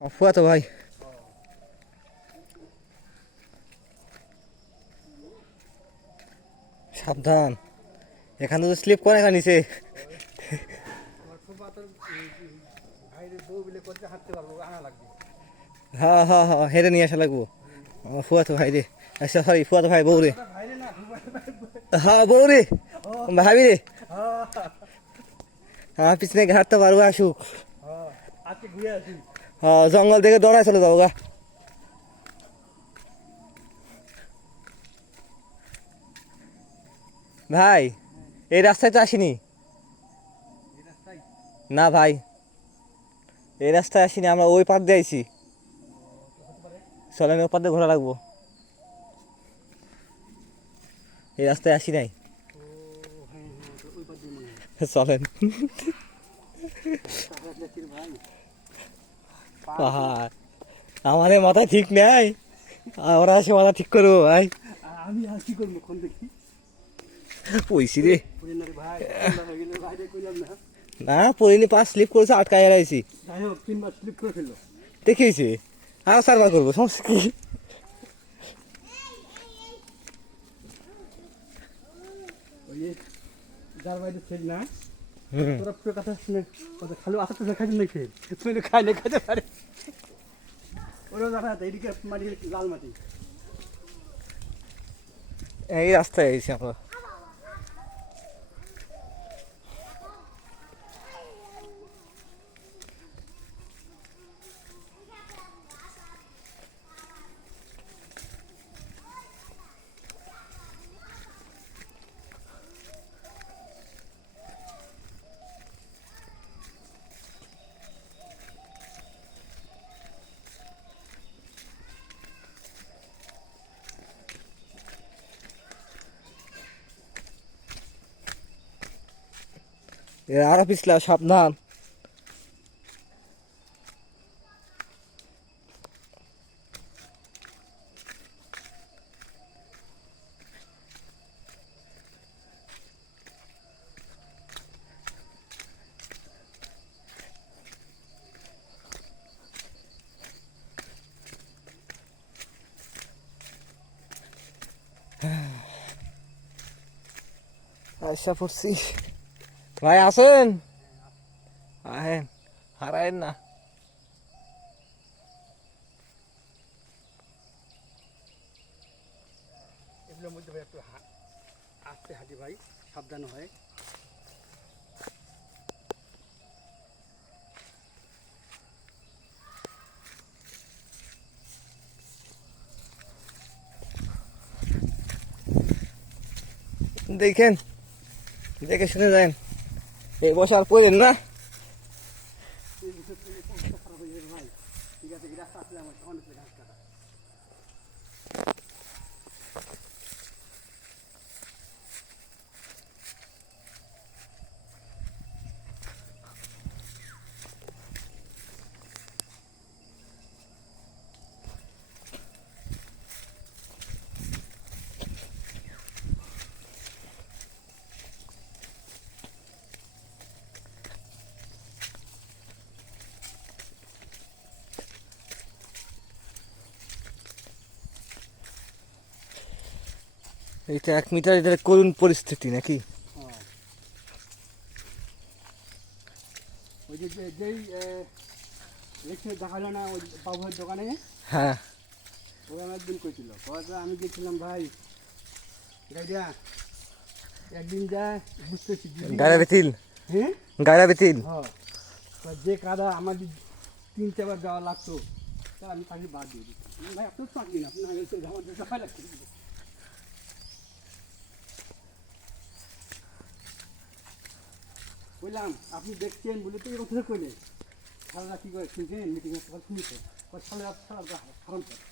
ফুয়াতো ভাই, সাবধান, এখানে তো স্লিপ করে নিচে। হ্যাঁ হ্যাঁ হ্যাঁ, হেরে নিয়ে আসা লাগবো। ফুয়াতো ভাই রে, আচ্ছা সরি, ফুয়াতো ভাই বউ রে। হ্যাঁ বউ রে, ভাবি রে। হ্যাঁ পিছনে ঘাটতে পারবো, আসুক। হ্যাঁ জঙ্গল থেকে দৌড়ায় চলে যাবো গা। ভাই এই রাস্তায় তো আসিনি। না ভাই, এই রাস্তায় আসিনি, আমরা ওই পার দিয়ে আইছি। চলেন ওই পার দিয়ে ঘোরা লাগবো, এই রাস্তায় আসি নাই। চলেন। পাহাড় আমার মাথা ঠিক নেই, আমরা আসে মাথা ঠিক করবো ভাই। আমি আর কি করবো কোন দেখি পইছি রে। ভাই না পড়িনি, পাঁচ স্লিপ করেছে, আটকায় এরাইছি। যাই হোক 3 বার স্লিপ করে ফেললো। দেখিয়েছি, আরো 4 বার করবো, সমস্যা কি। ওই যার বাইরে ছিল না, তোরা পুরো কথা শুনে কথা খালি আসার তো খাইছেন নাকি তুই খাইলে খাইতে পারে। ওরা দেখা এদিকে মাটি লাল মাটি। এই রাস্তায় আইছি আমরা। আরো পিছলা, সাবধান। আশা পড়ছি ভাই, আসেন আহেন, হারায়েন না। এগুলোর মধ্যে ভাই একটু আস্তে হাঁটি ভাই, সাবধান হয়। দেখেন, দেখে শুনে যান, এই বসে আর পড়েন না। খারাপ হয়ে যাবে ভাই। ঠিক আছে, এই রাস্তা আসলে আমার অনেক ঘাস কাটা। এইটা 1 মিটার, এটা করুণ পরিস্থিতি নাকি। ওই যে যেই রেখে দেখালো না ওই বাবুর দোকানে, হ্যাঁ ও আমার একদিন কইছিল, আমি গেছিলাম ভাই গাইডা একদিন যা বুঝতেছি গাড়া বেতিল, হ্যাঁ গাড়া বেতিল। হ্যাঁ, যে কাদা আমাদের 3 বার যাওয়া লাগতো, তা আমি তাকে বাদ দিয়ে দিচ্ছি। ভাই এত পারি না, আপনার আমাদের সবাই লাগছে। বললাম আপনি দেখছেন বলে তো এই কথা কইলে, সারা কি করে শুনছেন, মিটিং এর কথা শুনেছে, সারা হারাম করে।